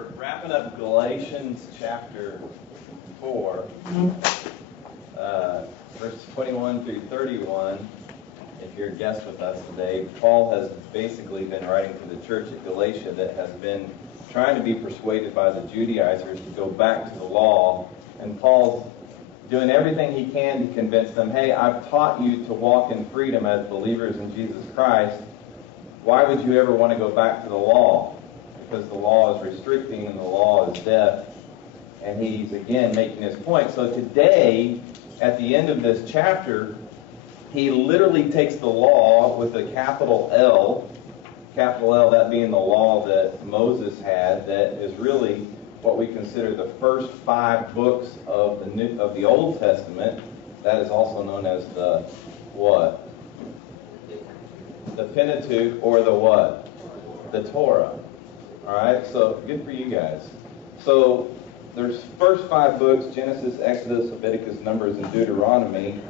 We're wrapping up Galatians chapter 4, verses 21 through 31. If you're a guest with us today, Paul has basically been writing to the church at Galatia that has been trying to be persuaded by the Judaizers to go back to the law. And Paul's doing everything he can to convince them, hey, I've taught you to walk in freedom as believers in Jesus Christ. Why would you ever want to go back to the law? Because the law is restricting and the law is death. And he's, again, making his point. So today, at the end of this chapter, he literally takes the law with a capital L that being the law that Moses had, that is really what we consider the first 5 books of the Old Testament. That is also known as the what? The Pentateuch, or the what? The Torah. All right, so good for you guys. So there's first 5 books, Genesis, Exodus, Leviticus, Numbers, and Deuteronomy,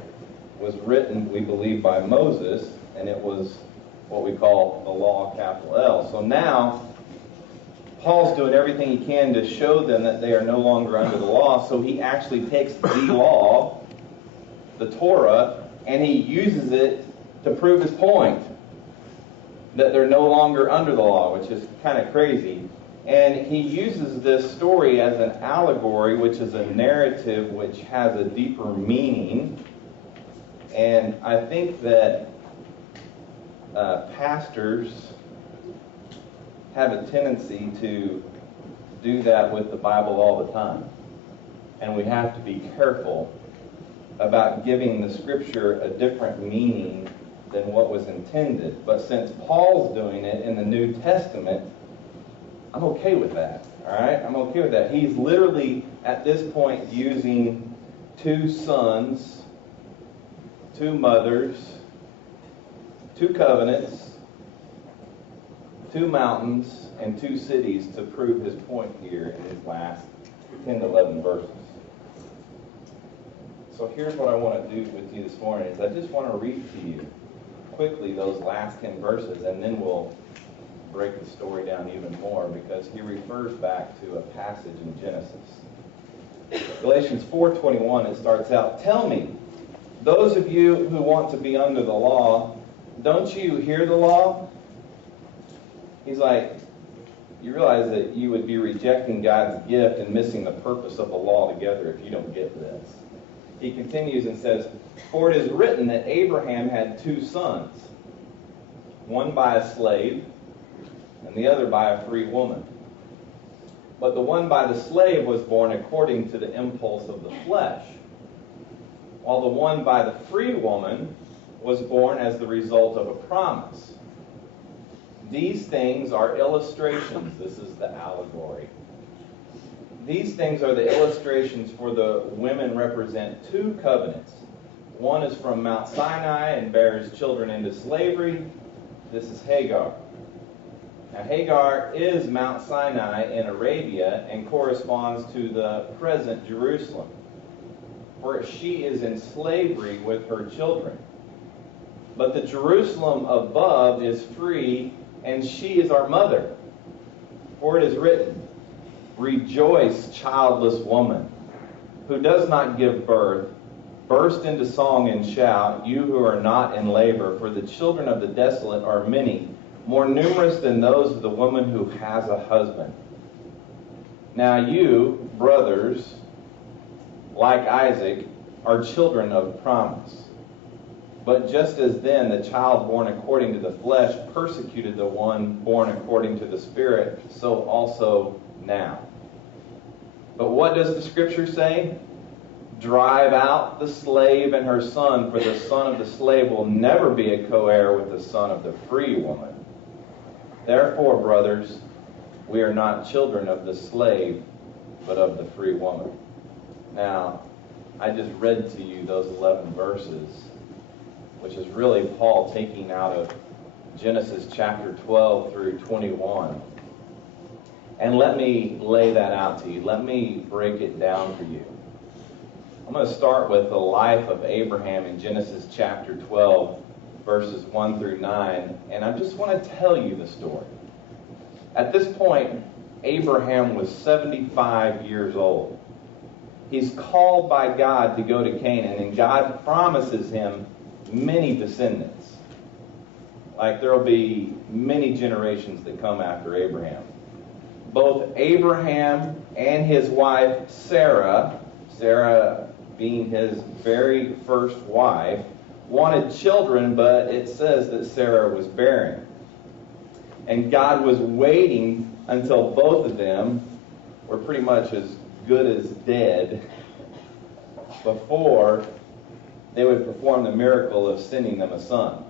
was written, we believe, by Moses, and it was what we call the law, capital L. So now, Paul's doing everything he can to show them that they are no longer under the law, so he actually takes the law, the Torah, and he uses it to prove his point, that they're no longer under the law, which is kind of crazy. And he uses this story as an allegory, which is a narrative which has a deeper meaning. And I think that pastors have a tendency to do that with the Bible all the time. And we have to be careful about giving the Scripture a different meaning than what was intended. But since Paul's doing it in the New Testament, I'm okay with that. All right? I'm okay with that. He's literally, at this point, using 2 sons, 2 mothers, 2 covenants, 2 mountains, and 2 cities to prove his point here in his last 10 to 11 verses. So here's what I want to do with you this morning, is I just want to read to you quickly those last 10 verses, and then we'll break the story down even more, because he refers back to a passage in Genesis. Galatians 4:21, it starts out, "Tell me, those of you who want to be under the law, don't you hear the law?" He's like, you realize that you would be rejecting God's gift and missing the purpose of the law altogether if you don't get this. He continues and says, "For it is written that Abraham had 2 sons, one by a slave and the other by a free woman. But the one by the slave was born according to the impulse of the flesh, while the one by the free woman was born as the result of a promise. These things are illustrations." This is the allegory. "These things are the illustrations, for the women represent 2 covenants. One is from Mount Sinai and bears children into slavery. This is Hagar. Now Hagar is Mount Sinai in Arabia and corresponds to the present Jerusalem, for she is in slavery with her children. But the Jerusalem above is free, and she is our mother. For it is written, 'Rejoice, childless woman, who does not give birth. Burst into song and shout, you who are not in labor, for the children of the desolate are many, more numerous than those of the woman who has a husband.' Now you, brothers, like Isaac, are children of promise. But just as then the child born according to the flesh persecuted the one born according to the Spirit, so also now. But what does the Scripture say? Drive out the slave and her son, for the son of the slave will never be a co-heir with the son of the free woman. Therefore, brothers, we are not children of the slave, but of the free woman." Now, I just read to you those 11 verses, which is really Paul taking out of Genesis chapter 12 through 21. And let me lay that out to you. Let me break it down for you. I'm going to start with the life of Abraham in Genesis chapter 12, verses 1 through 9, and I just want to tell you the story. At this point, Abraham was 75 years old. He's called by God to go to Canaan, and God promises him many descendants. Like there will be many generations that come after Abraham. Both Abraham and his wife Sarah being his very first wife, wanted children, but it says that Sarah was barren. And God was waiting until both of them were pretty much as good as dead before they would perform the miracle of sending them a son.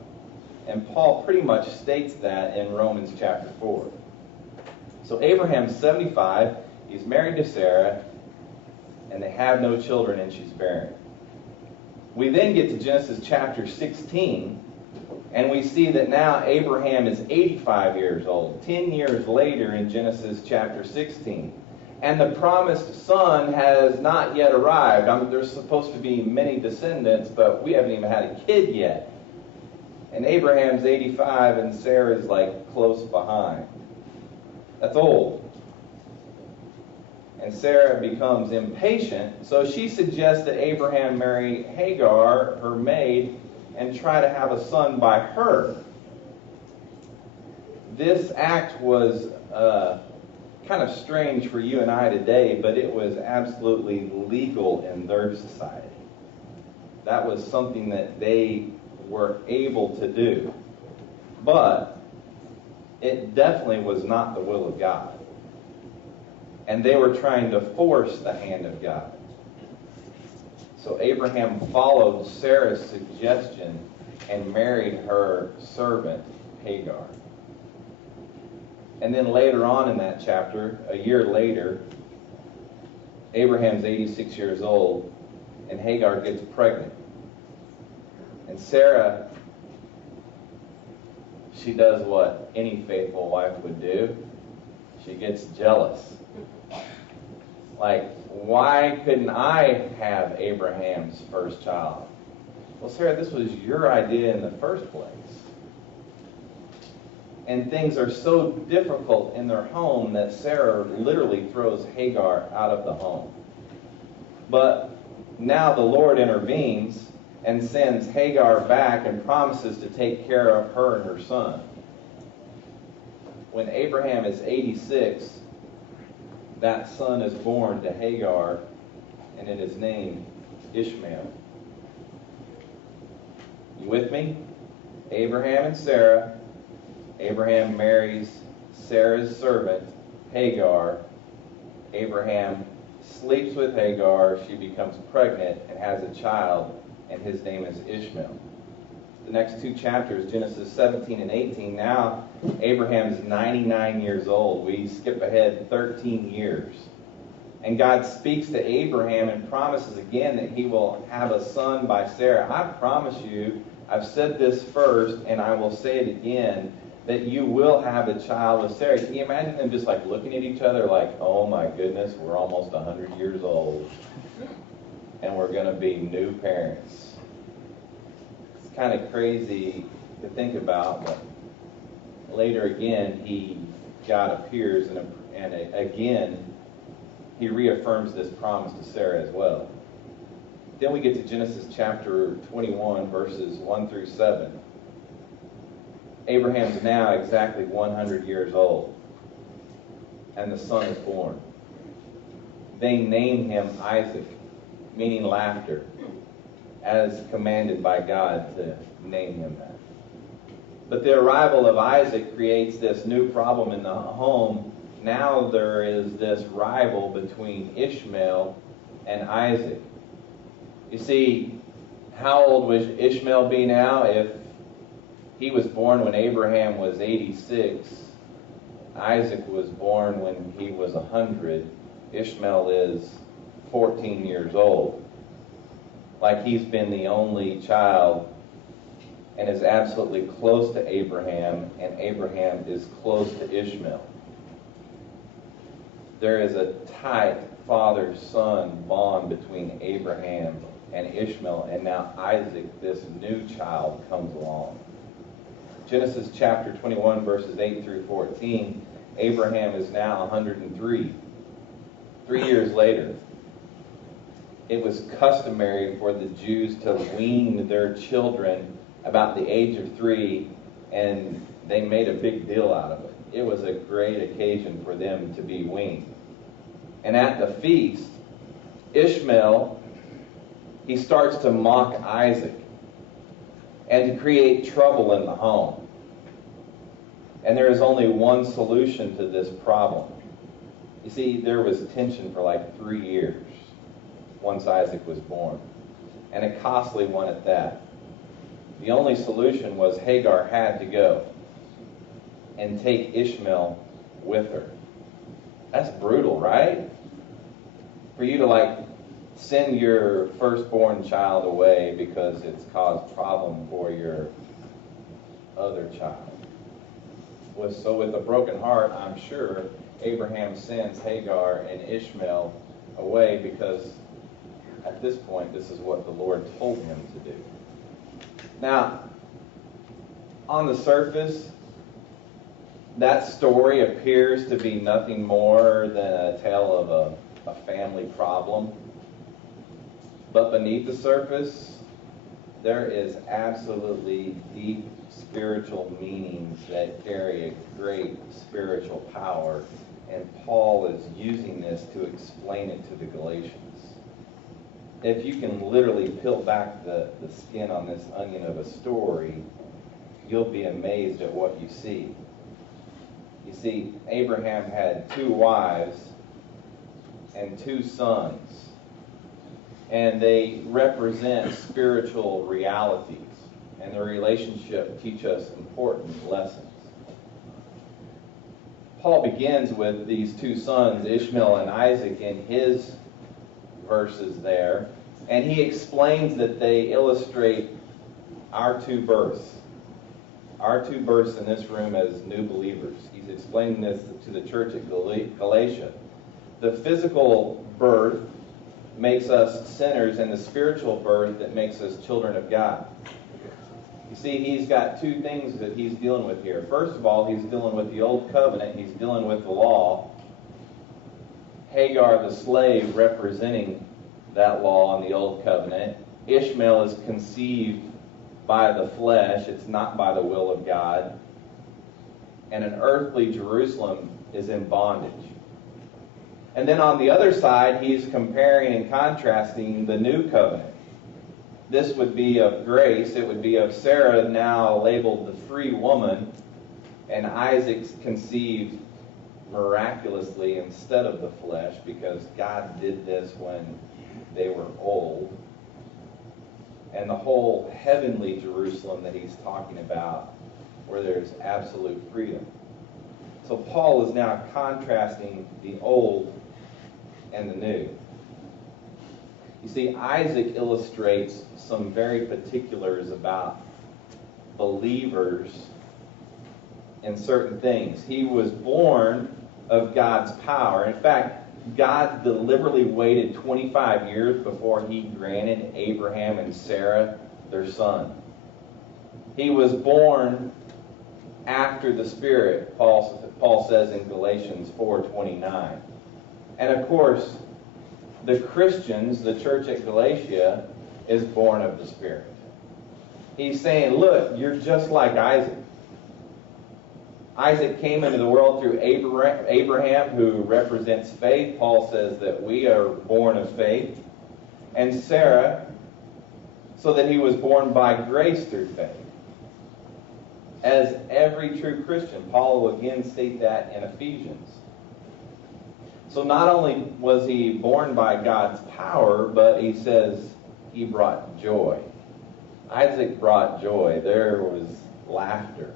And Paul pretty much states that in Romans chapter 4. So Abraham's 75, he's married to Sarah, and they have no children, and she's barren. We then get to Genesis chapter 16, and we see that now Abraham is 85 years old, 10 years later in Genesis chapter 16. And the promised son has not yet arrived. There's supposed to be many descendants, but we haven't even had a kid yet. And Abraham's 85, and Sarah's like close behind. That's old. And Sarah becomes impatient, so she suggests that Abraham marry Hagar, her maid, and try to have a son by her. This act was kind of strange for you and I today, but it was absolutely legal in their society. That was something that they were able to do. But it definitely was not the will of God. And they were trying to force the hand of God. So Abraham followed Sarah's suggestion and married her servant, Hagar. And then later on in that chapter, a year later, Abraham's 86 years old, and Hagar gets pregnant. And Sarah, she does what any faithful wife would do. She gets jealous. Like, why couldn't I have Abraham's first child? Well, Sarah, this was your idea in the first place. And things are so difficult in their home that Sarah literally throws Hagar out of the home. But now the Lord intervenes and sends Hagar back and promises to take care of her and her son. When Abraham is 86, that son is born to Hagar, and it is named Ishmael. You with me? Abraham and Sarah. Abraham marries Sarah's servant, Hagar. Abraham sleeps with Hagar. She becomes pregnant and has a child, and his name is Ishmael. The next two chapters, Genesis 17 and 18, now Abraham is 99 years old. We skip ahead 13 years. And God speaks to Abraham and promises again that he will have a son by Sarah. I promise you, I've said this first, and I will say it again, that you will have a child with Sarah. Can you imagine them just like looking at each other like, oh my goodness, we're almost 100 years old, and we're going to be new parents. It's kind of crazy to think about, but later again, God appears, and again, he reaffirms this promise to Sarah as well. Then we get to Genesis chapter 21, verses 1 through 7. Abraham's now exactly 100 years old, and the son is born. They name him Isaac, meaning laughter, as commanded by God to name him that. But the arrival of Isaac creates this new problem in the home. Now there is this rival between Ishmael and Isaac. You see, how old would Ishmael be now? If he was born when Abraham was 86, Isaac was born when he was 100. Ishmael is 14 years old. Like he's been the only child and is absolutely close to Abraham, and Abraham is close to Ishmael. There is a tight father-son bond between Abraham and Ishmael, and now Isaac, this new child, comes along. Genesis chapter 21, verses 8 through 14, Abraham is now 103. 3 years later, it was customary for the Jews to wean their children about the age of 3, and they made a big deal out of it. It was a great occasion for them to be weaned. And at the feast, Ishmael, he starts to mock Isaac and to create trouble in the home. And there is only one solution to this problem. You see, there was tension for like 3 years once Isaac was born, and a costly one at that. The only solution was Hagar had to go and take Ishmael with her. That's brutal, right? For you to send your firstborn child away because it's caused problem for your other child. So with a broken heart, I'm sure Abraham sends Hagar and Ishmael away because at this point, this is what the Lord told him to do. Now, on the surface, that story appears to be nothing more than a tale of a family problem. But beneath the surface, there is absolutely deep spiritual meanings that carry a great spiritual power, and Paul is using this to explain it to the Galatians. If you can literally peel back the skin on this onion of a story, you'll be amazed at what you see. You see, Abraham had 2 wives and 2 sons, and they represent spiritual realities, and the relationship teach us important lessons. Paul begins with these 2 sons, Ishmael and Isaac, in his verses there, and he explains that they illustrate our 2 births. Our 2 births in this room as new believers. He's explaining this to the church at Galatia. The physical birth makes us sinners, and the spiritual birth that makes us children of God. You see, he's got 2 things that he's dealing with here. First of all, he's dealing with the old covenant. He's dealing with the law. Hagar, the slave, representing that law in the old covenant. Ishmael is conceived by the flesh. It's not by the will of God. And an earthly Jerusalem is in bondage. And then on the other side, he's comparing and contrasting the new covenant. This would be of grace. It would be of Sarah, now labeled the free woman, and Isaac's conceived miraculously instead of the flesh, because God did this when they were old. And the whole heavenly Jerusalem that he's talking about, where there's absolute freedom. So Paul is now contrasting the old and the new. You see, Isaac illustrates some very particulars about believers in certain things. He was born of God's power. In fact, God deliberately waited 25 years before he granted Abraham and Sarah their son. He was born after the Spirit, Paul says in Galatians 4:29. And of course, the Christians, the church at Galatia, is born of the Spirit. He's saying, look, you're just like Isaac. Isaac came into the world through Abraham, who represents faith. Paul says that we are born of faith. And Sarah, so that he was born by grace through faith. As every true Christian, Paul will again state that in Ephesians. So not only was he born by God's power, but he says he brought joy. Isaac brought joy. There was laughter.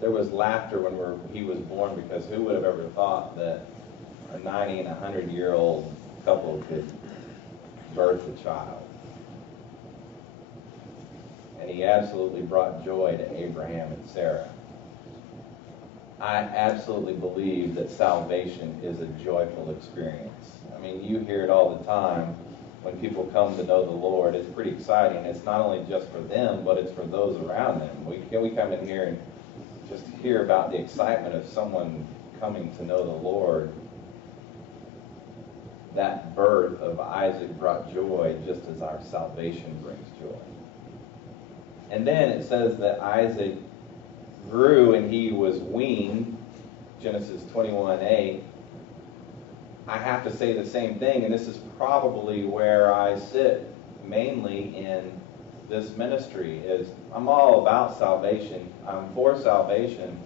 There was laughter when he was born, because who would have ever thought that a 90 and 100-year-old couple could birth a child? And he absolutely brought joy to Abraham and Sarah. I absolutely believe that salvation is a joyful experience. I mean, you hear it all the time when people come to know the Lord. It's pretty exciting. It's not only just for them, but it's for those around them. We come in here and just hear about the excitement of someone coming to know the Lord. That birth of Isaac brought joy just as our salvation brings joy. And then it says that Isaac grew and he was weaned, Genesis 21:8. I have to say the same thing, and this is probably where I sit mainly in this ministry, is I'm all about salvation. I'm for salvation,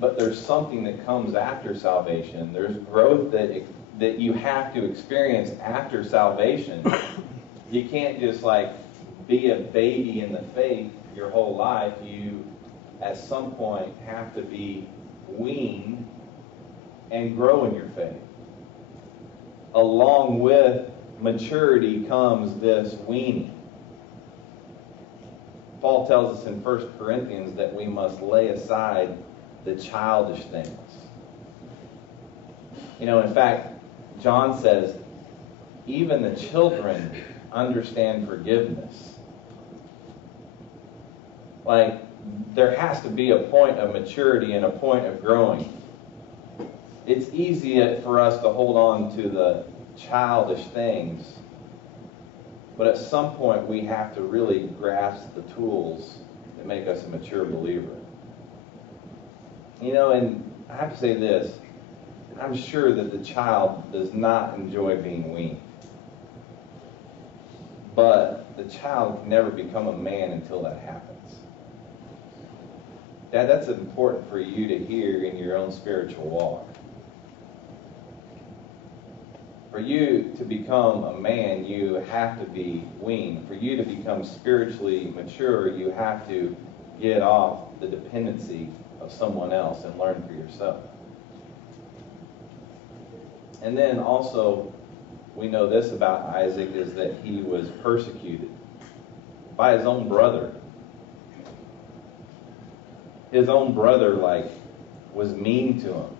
but there's something that comes after salvation. There's growth that you have to experience after salvation. You can't just be a baby in the faith your whole life. You, at some point, have to be weaned and grow in your faith. Along with maturity comes this weaning. Paul tells us in 1 Corinthians that we must lay aside the childish things. In fact, John says, even the children understand forgiveness. There has to be a point of maturity and a point of growing. It's easy for us to hold on to the childish things, but at some point we have to really grasp the tools that make us a mature believer. And I have to say this, I'm sure that the child does not enjoy being weaned. But the child can never become a man until that happens. Dad, that's important for you to hear in your own spiritual walk. For you to become a man, you have to be weaned. For you to become spiritually mature, you have to get off the dependency of someone else and learn for yourself. And then also, we know this about Isaac, is that he was persecuted by his own brother. His own brother, was mean to him.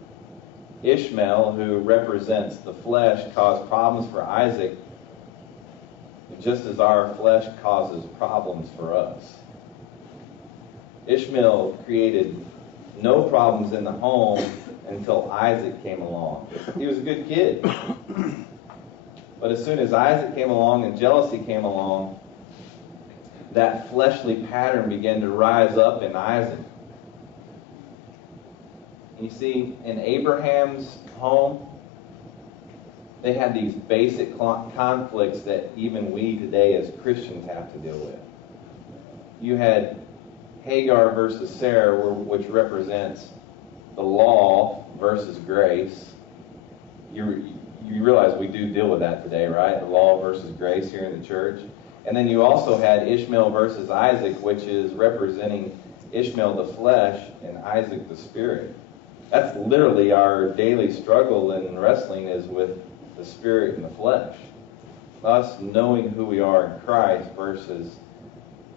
Ishmael, who represents the flesh, caused problems for Isaac, just as our flesh causes problems for us. Ishmael created no problems in the home until Isaac came along. He was a good kid. But as soon as Isaac came along and jealousy came along, that fleshly pattern began to rise up in Isaac. You see, in Abraham's home, they had these basic conflicts that even we today as Christians have to deal with. You had Hagar versus Sarah, which represents the law versus grace. You realize we do deal with that today, right? The law versus grace here in the church. And then you also had Ishmael versus Isaac, which is representing Ishmael the flesh and Isaac the spirit. That's literally our daily struggle in wrestling, is with the spirit and the flesh. Us knowing who we are in Christ versus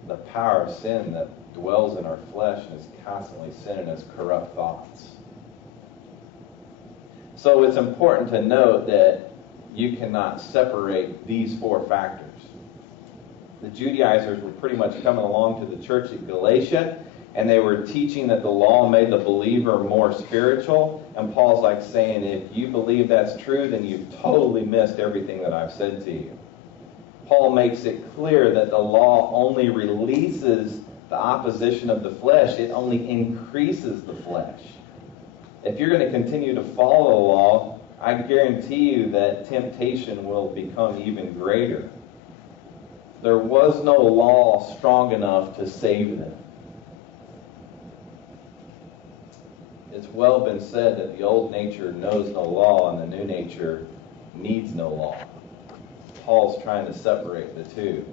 the power of sin that dwells in our flesh and is constantly sending us corrupt thoughts. So it's important to note that you cannot separate these four factors. The Judaizers were pretty much coming along to the church at Galatia, and they were teaching that the law made the believer more spiritual. And Paul's saying, if you believe that's true, then you've totally missed everything that I've said to you. Paul makes it clear that the law only releases the opposition of the flesh. It only increases the flesh. If you're going to continue to follow the law, I guarantee you that temptation will become even greater. There was no law strong enough to save them. It's well been said that the old nature knows no law and the new nature needs no law. Paul's trying to separate the two.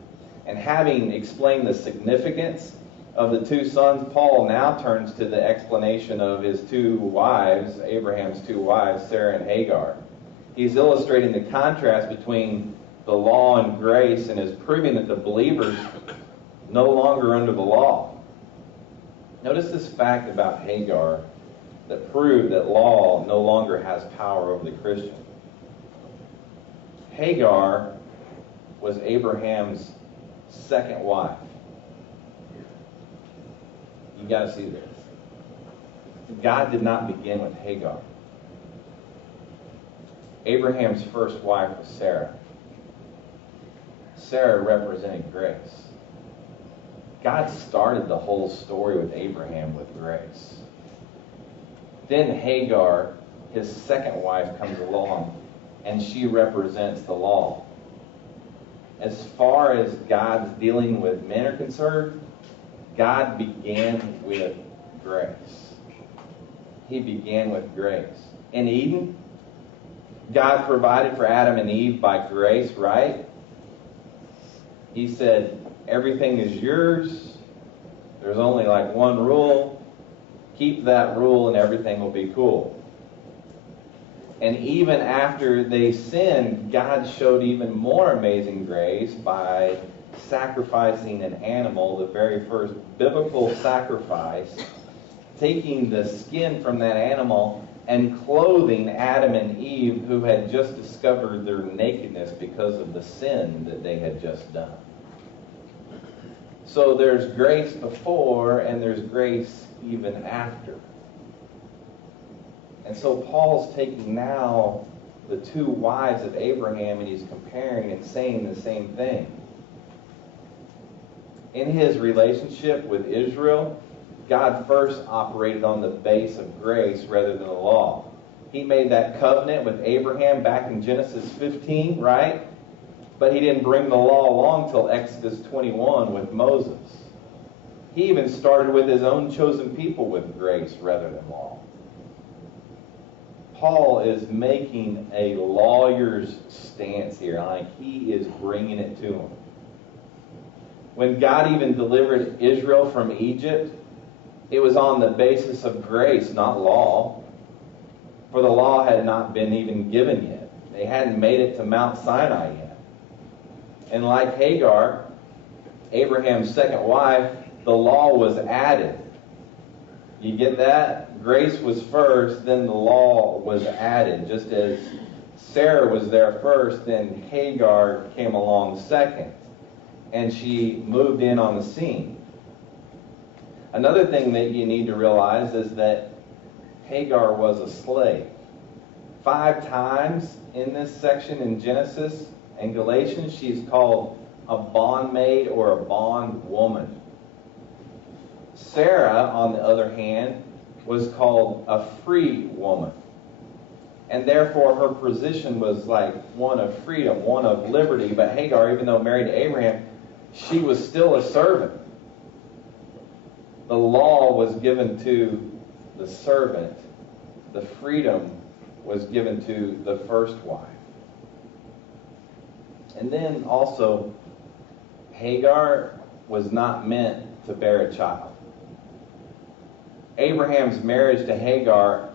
And having explained the significance of the two sons, Paul now turns to the explanation of his two wives, Abraham's two wives, Sarah and Hagar. He's illustrating the contrast between the law and grace, and is proving that the believers no longer under the law. Notice this fact about Hagar that proved that law no longer has power over the Christian. Hagar was Abraham's second wife. You got to see this. God did not begin with Hagar. Abraham's first wife was Sarah. Sarah represented grace. God started the whole story with Abraham with grace. Then Hagar, his second wife, comes along, and she represents the law. As far as God's dealing with men are concerned, God began with grace. He began with grace. In Eden, God provided for Adam and Eve by grace, right? He said, everything is yours. There's only like one rule. Keep that rule and everything will be cool. And even after they sinned, God showed even more amazing grace by sacrificing an animal, the very first biblical sacrifice, taking the skin from that animal and clothing Adam and Eve, who had just discovered their nakedness because of the sin that they had just done. So there's grace before and there's grace even after. And so Paul's taking now the two wives of Abraham and he's comparing and saying the same thing. In his relationship with Israel, God first operated on the base of grace rather than the law. He made that covenant with Abraham back in Genesis 15, right? But he didn't bring the law along till Exodus 21 with Moses. He even started with his own chosen people with grace rather than law. Paul is making a lawyer's stance here. Like he is bringing it to him. When God even delivered Israel from Egypt, it was on the basis of grace, not law. For the law had not been even given yet. They hadn't made it to Mount Sinai yet. And like Hagar, Abraham's second wife, the law was added. You get that? Grace was first, then the law was added. Just as Sarah was there first, then Hagar came along second. And she moved in on the scene. Another thing that you need to realize is that Hagar was a slave. 5 times in this section in Genesis and Galatians, she's called a bondmaid or a bondwoman. Sarah, on the other hand, was called a free woman. And therefore her position was like one of freedom, one of liberty. But Hagar, even though married to Abraham, she was still a servant. The law was given to the servant. The freedom was given to the first wife. And then also, Hagar was not meant to bear a child. Abraham's marriage to Hagar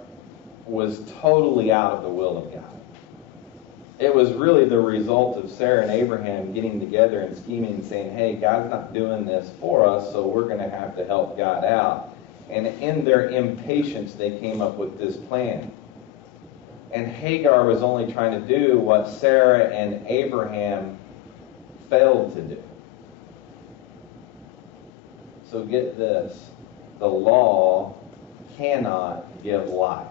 was totally out of the will of God. It was really the result of Sarah and Abraham getting together and scheming and saying, hey, God's not doing this for us, so we're going to have to help God out. And in their impatience, they came up with this plan. And Hagar was only trying to do what Sarah and Abraham failed to do. So get this. The law cannot give life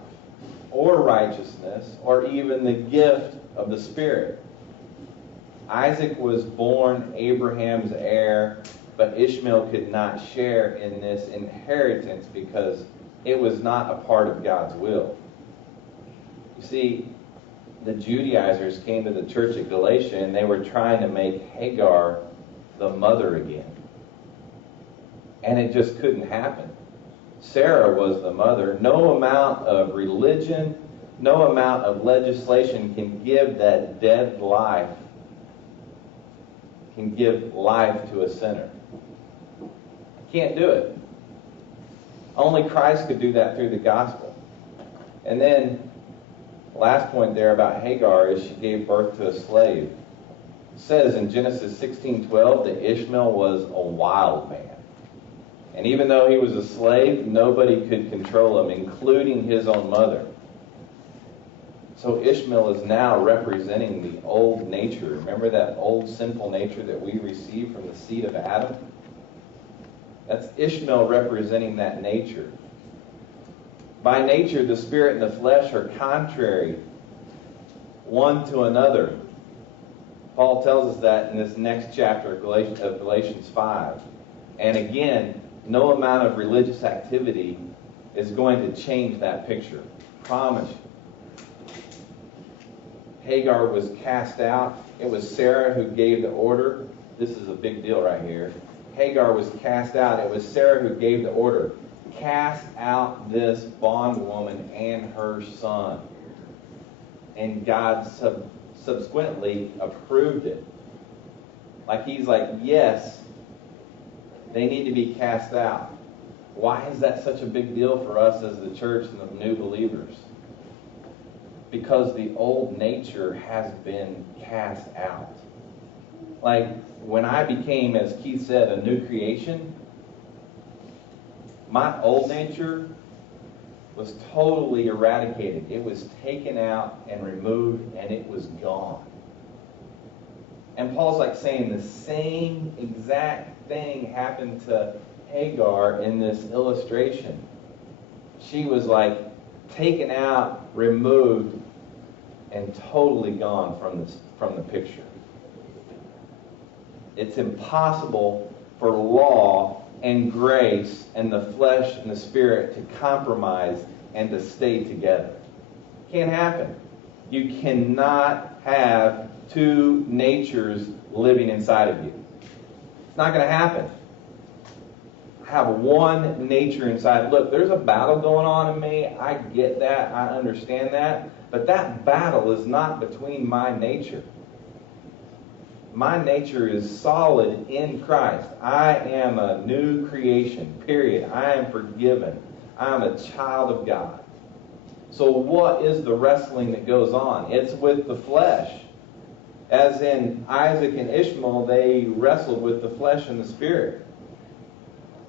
or righteousness or even the gift of the Spirit. Isaac was born Abraham's heir, but Ishmael could not share in this inheritance because it was not a part of God's will. You see, the Judaizers came to the church at Galatia and they were trying to make Hagar the mother again. And it just couldn't happen. Sarah was the mother. No amount of religion, no amount of legislation can give that dead life, can give life to a sinner. Can't do it. Only Christ could do that through the gospel. And then, last point there about Hagar is she gave birth to a slave. It says in Genesis 16:12 that Ishmael was a wild man. And even though he was a slave, nobody could control him, including his own mother. So Ishmael is now representing the old nature. Remember that old sinful nature that we received from the seed of Adam? That's Ishmael representing that nature. By nature, the spirit and the flesh are contrary one to another. Paul tells us that in this next chapter of Galatians 5. And again, no amount of religious activity is going to change that picture. Promise you. Hagar was cast out. It was Sarah who gave the order. This is a big deal right here. Hagar was cast out. It was Sarah who gave the order. Cast out this bondwoman and her son. And God subsequently approved it. Like he's like, yes, they need to be cast out. Why is that such a big deal for us as the church and the new believers? Because the old nature has been cast out. Like when I became, as Keith said, a new creation, my old nature was totally eradicated. It was taken out and removed, and it was gone. And Paul's like saying the same exact thing happened to Hagar in this illustration. She was like taken out, removed, and totally gone from the picture. It's impossible for law and grace and the flesh and the spirit to compromise and to stay together. Can't happen. You cannot have two natures living inside of you. It's not going to happen. I have one nature inside. Look, there's a battle going on in me. I get that. I understand that. But that battle is not between my nature. My nature is solid in Christ. I am a new creation, period. I am forgiven. I am a child of God. So what is the wrestling that goes on? It's with the flesh. As in Isaac and Ishmael, they wrestled with the flesh and the spirit.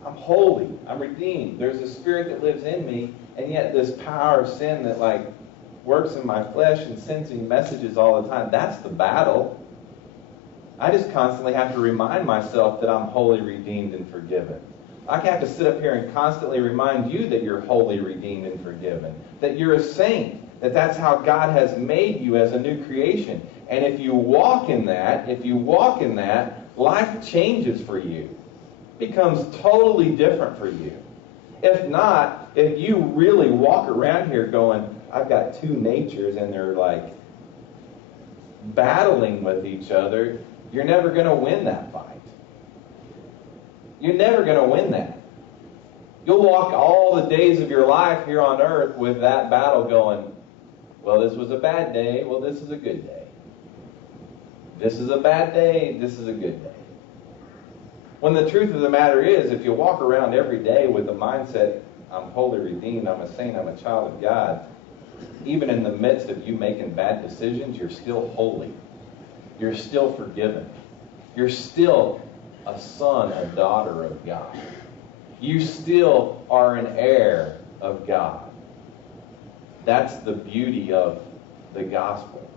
I'm holy. I'm redeemed. There's a spirit that lives in me, and yet this power of sin that like works in my flesh and sends me messages all the time. That's the battle. I just constantly have to remind myself that I'm wholly redeemed and forgiven. I have to sit up here and constantly remind you that you're wholly redeemed and forgiven. That you're a saint. That's how God has made you as a new creation. And if you walk in that, life changes for you. It becomes totally different for you. If not, if you really walk around here going, I've got two natures and they're like battling with each other, you're never going to win that fight. You're never going to win that. You'll walk all the days of your life here on earth with that battle going, well, this was a bad day. Well, this is a good day. This is a bad day. This is a good day. When the truth of the matter is, if you walk around every day with the mindset, I'm wholly redeemed, I'm a saint, I'm a child of God, even in the midst of you making bad decisions, you're still holy. You're still forgiven. You're still a son, a daughter of God. You still are an heir of God. That's the beauty of the gospel.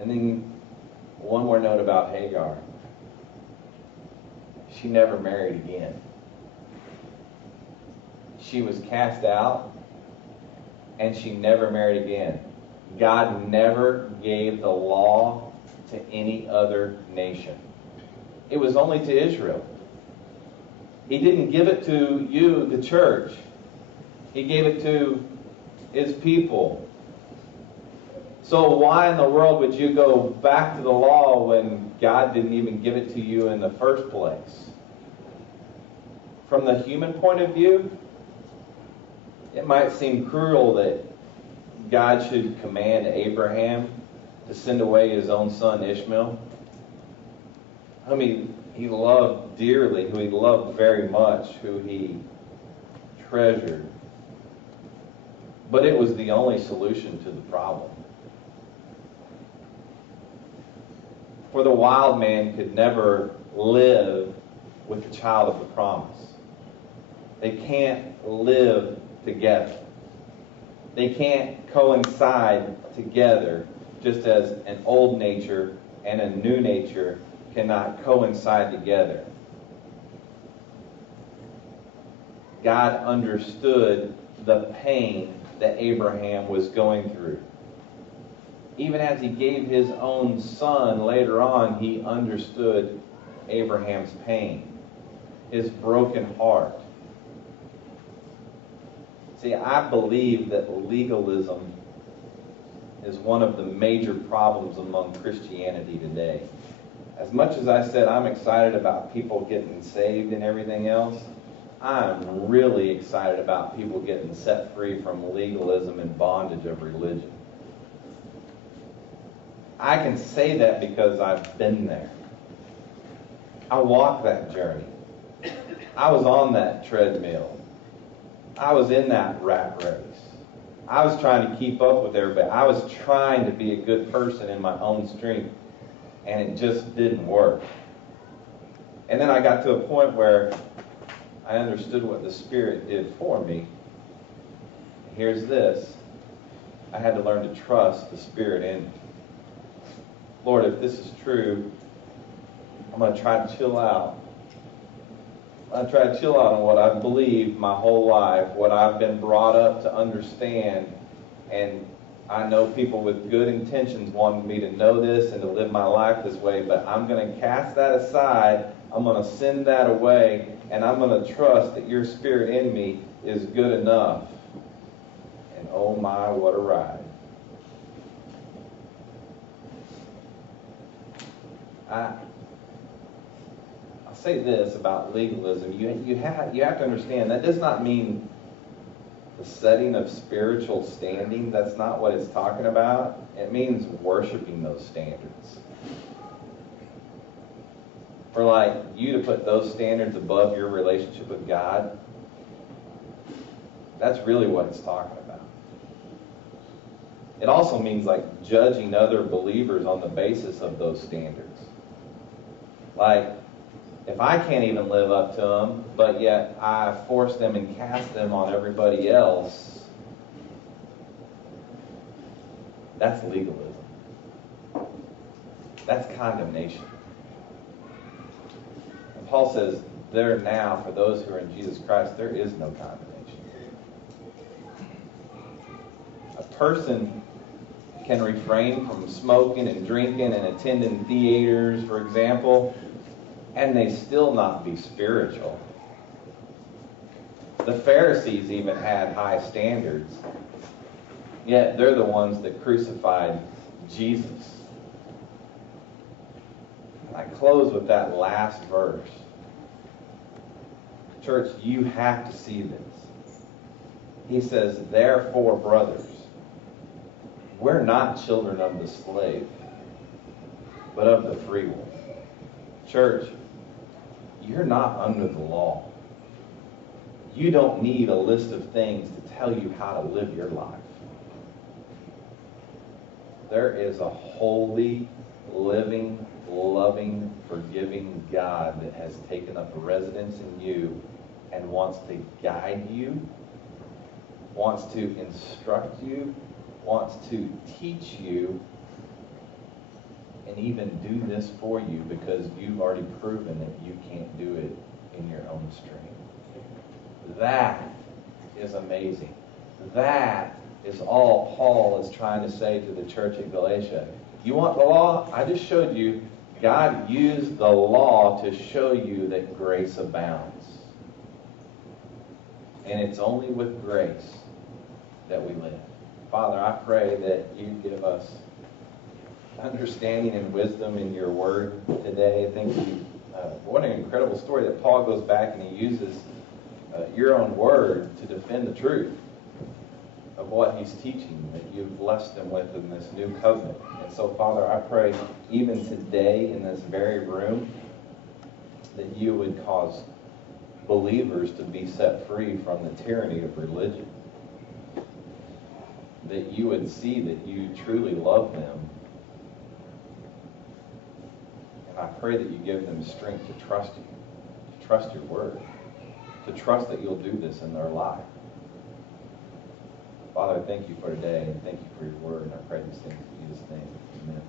And then one more note about Hagar. She never married again. She was cast out, and she never married again. God never gave the law to any other nation. It was only to Israel. He didn't give it to you, the church. He gave it to His people. So why in the world would you go back to the law when God didn't even give it to you in the first place? From the human point of view, it might seem cruel that God should command Abraham to send away his own son Ishmael, whom he loved dearly, who he loved very much, who he treasured. But it was the only solution to the problem. For the wild man could never live with the child of the promise. They can't live together. They can't coincide together, just as an old nature and a new nature cannot coincide together. God understood the pain that Abraham was going through. Even as he gave his own son later on, he understood Abraham's pain, his broken heart. See, I believe that legalism is one of the major problems among Christianity today. As much as I said I'm excited about people getting saved and everything else, I'm really excited about people getting set free from legalism and bondage of religion. I can say that because I've been there. I walked that journey. I was on that treadmill. I was in that rat race. I was trying to keep up with everybody. I was trying to be a good person in my own strength, and it just didn't work. And then I got to a point where I understood what the Spirit did for me. Here's this. I had to learn to trust the Spirit in me. Lord, if this is true, I'm going to try to chill out. I try to chill out on what I've believed my whole life, what I've been brought up to understand. And I know people with good intentions wanted me to know this and to live my life this way, but I'm going to cast that aside. I'm going to send that away, and I'm going to trust that your Spirit in me is good enough. And oh my, what a ride. I'll say this about legalism. You have to understand, that does not mean the setting of spiritual standing. That's not what it's talking about. It means worshiping those standards. For like you to put those standards above your relationship with God, that's really what it's talking about. It also means like judging other believers on the basis of those standards. Like, if I can't even live up to them, but yet I force them and cast them on everybody else, that's legalism. That's condemnation. And Paul says, there now, for those who are in Jesus Christ, there is no condemnation. A person can refrain from smoking and drinking and attending theaters, for example, and they still not be spiritual. The Pharisees even had high standards, yet they're the ones that crucified Jesus. And I close with that last verse. Church, you have to see this. He says, therefore, brothers, we're not children of the slave, but of the free one. Church, you're not under the law. You don't need a list of things to tell you how to live your life. There is a holy, living, loving, forgiving God that has taken up residence in you and wants to guide you, wants to instruct you, wants to teach you, and even do this for you because you've already proven that you can't do it in your own strength. That is amazing. That is all Paul is trying to say to the church at Galatia. You want the law? I just showed you. God used the law to show you that grace abounds. And it's only with grace that we live. Father, I pray that you give us understanding and wisdom in your word today. Thank you. What an incredible story that Paul goes back and he uses your own word to defend the truth of what he's teaching that you've blessed him with in this new covenant. And so, Father, I pray even today in this very room that you would cause believers to be set free from the tyranny of religion. That you would see that you truly love them. And I pray that you give them strength to trust you, to trust your word, to trust that you'll do this in their life. Father, I thank you for today, and thank you for your word, and I pray these things in Jesus' name. Amen.